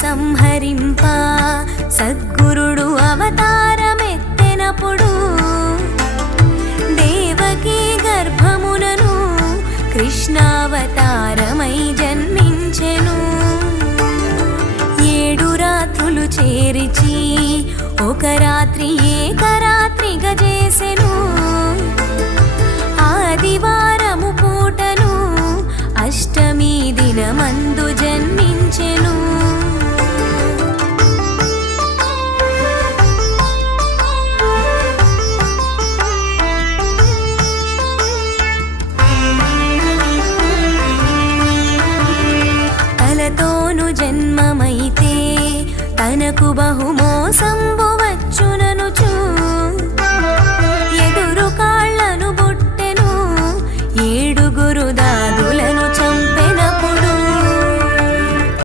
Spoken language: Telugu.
సంహరింప సద్గురుడు అవతారమెత్తెనప్పుడు దేవకీ గర్భమునను కృష్ణావతారమై జన్మించెను. 7 రాత్రులు చేరిచి ఒక రాత్రి ఏకరాత్రిగా చేసెను. ఆదివారము పూటను అష్టమి దినమందు జన్మించెను. తలతోను జన్మమైతే తనకు బహుమోసంబు వచ్చుననుచు